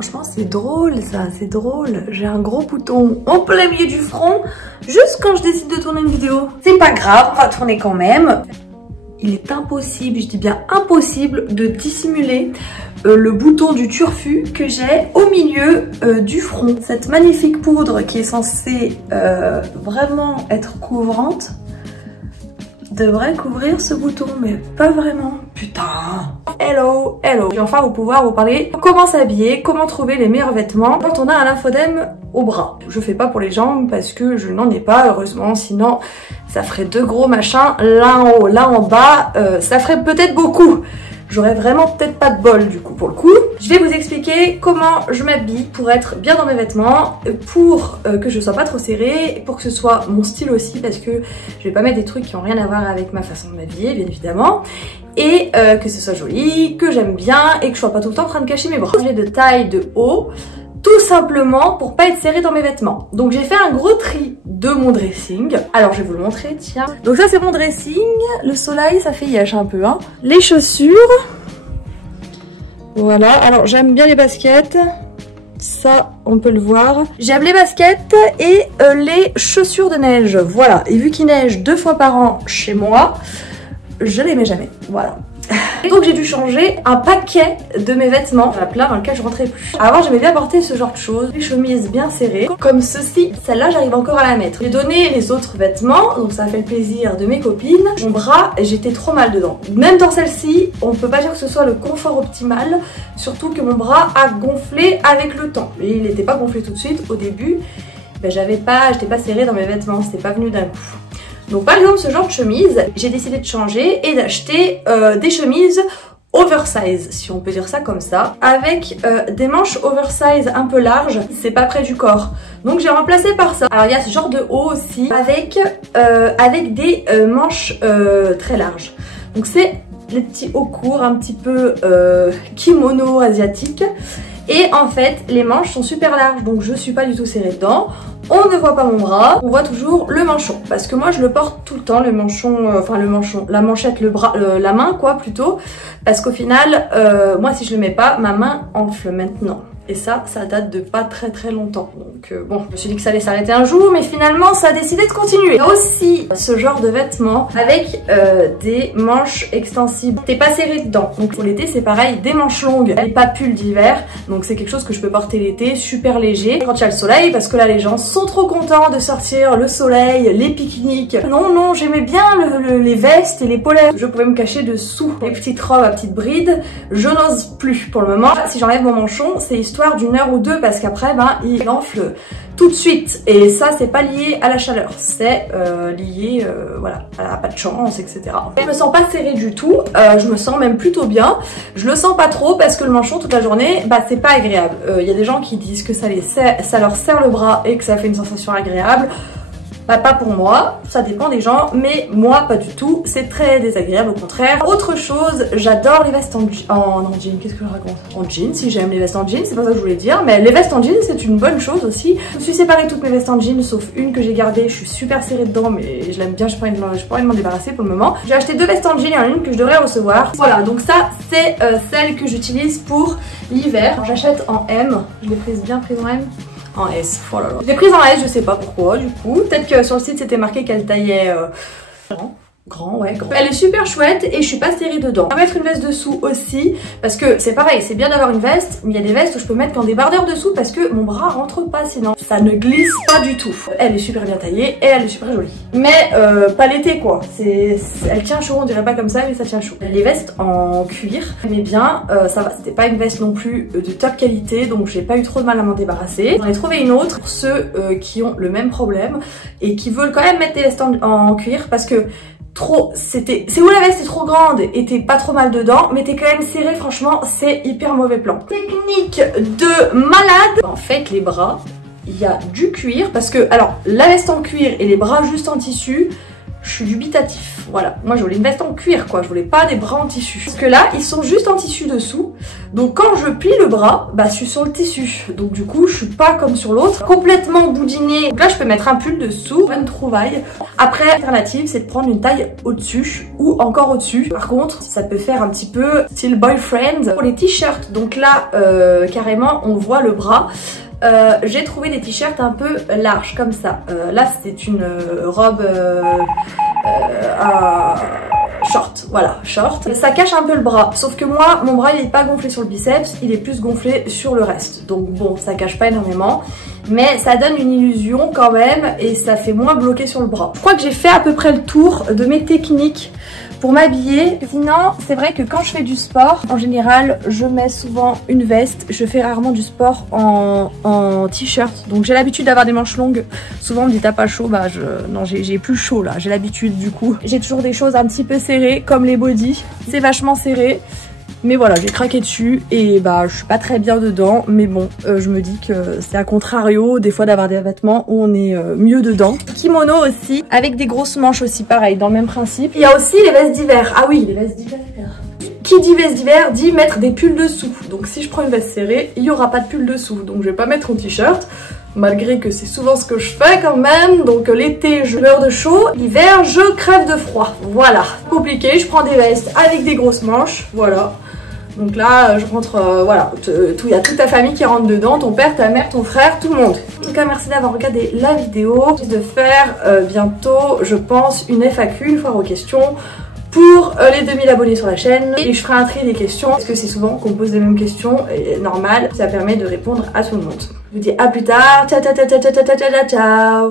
Franchement, c'est drôle ça, c'est drôle. J'ai un gros bouton en plein milieu du front, juste quand je décide de tourner une vidéo. C'est pas grave, on va tourner quand même. Il est impossible, je dis bien impossible, de dissimuler le bouton du turfu que j'ai au milieu du front. Cette magnifique poudre qui est censée vraiment être couvrante devrait couvrir ce bouton, mais pas vraiment. Putain. Hello, hello. Et enfin, vous pouvoir vous parler comment s'habiller, comment trouver les meilleurs vêtements quand on a un lymphodème au bras. Je fais pas pour les jambes parce que je n'en ai pas, heureusement, sinon ça ferait deux gros machins, l'un en haut, l'un en bas, ça ferait peut-être beaucoup. J'aurais vraiment peut-être pas de bol du coup pour le coup. Je vais vous expliquer comment je m'habille pour être bien dans mes vêtements, pour que je sois pas trop serrée, pour que ce soit mon style aussi, parce que je vais pas mettre des trucs qui ont rien à voir avec ma façon de m'habiller bien évidemment, et que ce soit joli, que j'aime bien et que je sois pas tout le temps en train de cacher mes bras. J'ai de taille de haut, tout simplement pour pas être serrée dans mes vêtements. Donc j'ai fait un gros tri de mon dressing. Alors je vais vous le montrer, tiens. Donc ça c'est mon dressing. Le soleil ça fait yèche un peu hein. Les chaussures. Voilà, alors j'aime bien les baskets. Ça on peut le voir. J'aime les baskets et les chaussures de neige. Voilà, et vu qu'il neige 2 fois par an chez moi, je les mets jamais. Voilà. Et donc j'ai dû changer un paquet de mes vêtements, à plat dans lequel je rentrais plus. Avant j'aimais bien porter ce genre de choses, des chemises bien serrées, comme ceci. Celle-là j'arrive encore à la mettre. J'ai donné les autres vêtements, donc ça a fait le plaisir de mes copines. Mon bras, j'étais trop mal dedans. Même dans celle-ci, on ne peut pas dire que ce soit le confort optimal, surtout que mon bras a gonflé avec le temps. Et il n'était pas gonflé tout de suite au début. Ben, j'étais pas serrée dans mes vêtements, c'était pas venu d'un coup. Donc par exemple ce genre de chemise, j'ai décidé de changer et d'acheter des chemises oversize, si on peut dire ça comme ça, avec des manches oversize un peu larges, c'est pas près du corps. Donc j'ai remplacé par ça. Alors il y a ce genre de haut aussi avec des manches très larges. Donc c'est les petits hauts courts, un petit peu kimono asiatique. Et en fait, les manches sont super larges, donc je suis pas du tout serrée dedans. On ne voit pas mon bras, on voit toujours le manchon. Parce que moi, je le porte tout le temps, le manchon, la manchette, le bras, la main quoi plutôt. Parce qu'au final, moi si je le mets pas, ma main enfle maintenant. Et ça date de pas très longtemps. Donc bon, je me suis dit que ça allait s'arrêter un jour, mais finalement ça a décidé de continuer. Il y a aussi ce genre de vêtements avec des manches extensibles. T'es pas serré dedans. Donc pour l'été c'est pareil, des manches longues et pas pull d'hiver. Donc c'est quelque chose que je peux porter l'été, super léger. Quand il y a le soleil, parce que là les gens sont trop contents de sortir, le soleil, les pique-niques. Non, j'aimais bien les vestes et les polaires. Je pouvais me cacher dessous. Les petites robes à petites brides, je n'ose plus pour le moment. Si j'enlève mon manchon, c'est histoire d'une heure ou deux parce qu'après il enfle tout de suite et ça c'est pas lié à la chaleur, c'est lié voilà à la pas de chance etc. Je me sens pas serrée du tout, je me sens même plutôt bien, je le sens pas trop parce que le manchon toute la journée c'est pas agréable. Il y a des gens qui disent que ça leur serre le bras et que ça fait une sensation agréable. Pas pour moi, ça dépend des gens, mais moi pas du tout, c'est très désagréable au contraire. Autre chose, j'adore les vestes en jean, qu'est-ce que je raconte? En jean, si j'aime les vestes en jean, c'est pas ça que je voulais dire, mais les vestes en jean c'est une bonne chose aussi. Je me suis séparée toutes mes vestes en jean sauf une que j'ai gardée, je suis super serrée dedans mais je l'aime bien, je pas envie de m'en débarrasser pour le moment. J'ai acheté 2 vestes en jean et en une que je devrais recevoir. Voilà, donc ça c'est celle que j'utilise pour l'hiver. J'achète en M, je l'ai bien prise en M. En S, oh là là. Je l'ai prise en S, je sais pas pourquoi du coup. Peut-être que sur le site c'était marqué qu'elle taillait grand. Elle est super chouette et je suis pas serrée dedans. On va mettre une veste dessous aussi parce que c'est pareil, c'est bien d'avoir une veste, mais il y a des vestes où je peux mettre qu'en débardeur dessous parce que mon bras rentre pas sinon. Ça ne glisse pas du tout. Elle est super bien taillée et elle est super jolie. Mais pas l'été quoi. Elle tient chaud, on dirait pas comme ça mais ça tient chaud. Les vestes en cuir, mais bien, ça va. C'était pas une veste non plus de top qualité donc j'ai pas eu trop de mal à m'en débarrasser. J'en ai trouvé une autre pour ceux qui ont le même problème et qui veulent quand même mettre des vestes en cuir parce que c'est où la veste est trop grande et t'es pas trop mal dedans mais t'es quand même serré, franchement c'est hyper mauvais plan. Technique de malade. En fait les bras, il y a du cuir parce que alors la veste en cuir et les bras juste en tissu, je suis dubitatif. Voilà, moi je voulais une veste en cuir quoi, je voulais pas des bras en tissu. Parce que là, ils sont juste en tissu dessous. Donc quand je plie le bras, bah je suis sur le tissu. Donc du coup, je suis pas comme sur l'autre, complètement boudinée. Donc là, je peux mettre un pull dessous, bonne trouvaille. Après, l'alternative, c'est de prendre une taille au-dessus ou encore au-dessus. Par contre, ça peut faire un petit peu style boyfriend pour les t-shirts. Donc là, carrément, on voit le bras. J'ai trouvé des t-shirts un peu larges comme ça. Là c'est une robe short, voilà, short. Ça cache un peu le bras, sauf que moi mon bras il est pas gonflé sur le biceps, il est plus gonflé sur le reste. Donc bon, ça cache pas énormément, mais ça donne une illusion quand même et ça fait moins bloqué sur le bras. Je crois que j'ai fait à peu près le tour de mes techniques pour m'habiller. Sinon, c'est vrai que quand je fais du sport, en général, je mets souvent une veste. Je fais rarement du sport en t-shirt. Donc j'ai l'habitude d'avoir des manches longues. Souvent on me dit t'as pas chaud, bah non, j'ai plus chaud là, j'ai l'habitude du coup. J'ai toujours des choses un petit peu serrées, comme les bodys. C'est vachement serré. Mais voilà, j'ai craqué dessus et bah je suis pas très bien dedans. Mais bon, je me dis que c'est à contrario des fois d'avoir des vêtements où on est mieux dedans. Kimono aussi, avec des grosses manches aussi, pareil, dans le même principe. Il y a aussi les vestes d'hiver. Ah oui, les vestes d'hiver. Qui dit veste d'hiver dit mettre des pulls dessous. Donc si je prends une veste serrée, il n'y aura pas de pull dessous. Donc je vais pas mettre un t-shirt. Malgré que c'est souvent ce que je fais quand même. Donc l'été je meurs de chaud, l'hiver je crève de froid. Voilà, compliqué, je prends des vestes avec des grosses manches, voilà. Donc là je rentre, voilà, il y a toute ta famille qui rentre dedans, ton père, ta mère, ton frère, tout le monde. En tout cas merci d'avoir regardé la vidéo. Je vais faire bientôt je pense une FAQ, une foire aux questions, pour les 2000 abonnés sur la chaîne, et je ferai un tri des questions parce que c'est souvent qu'on pose les mêmes questions et normal, ça permet de répondre à tout le monde. Je vous dis à plus tard, ciao ciao ciao ciao ciao ciao ciao ciao.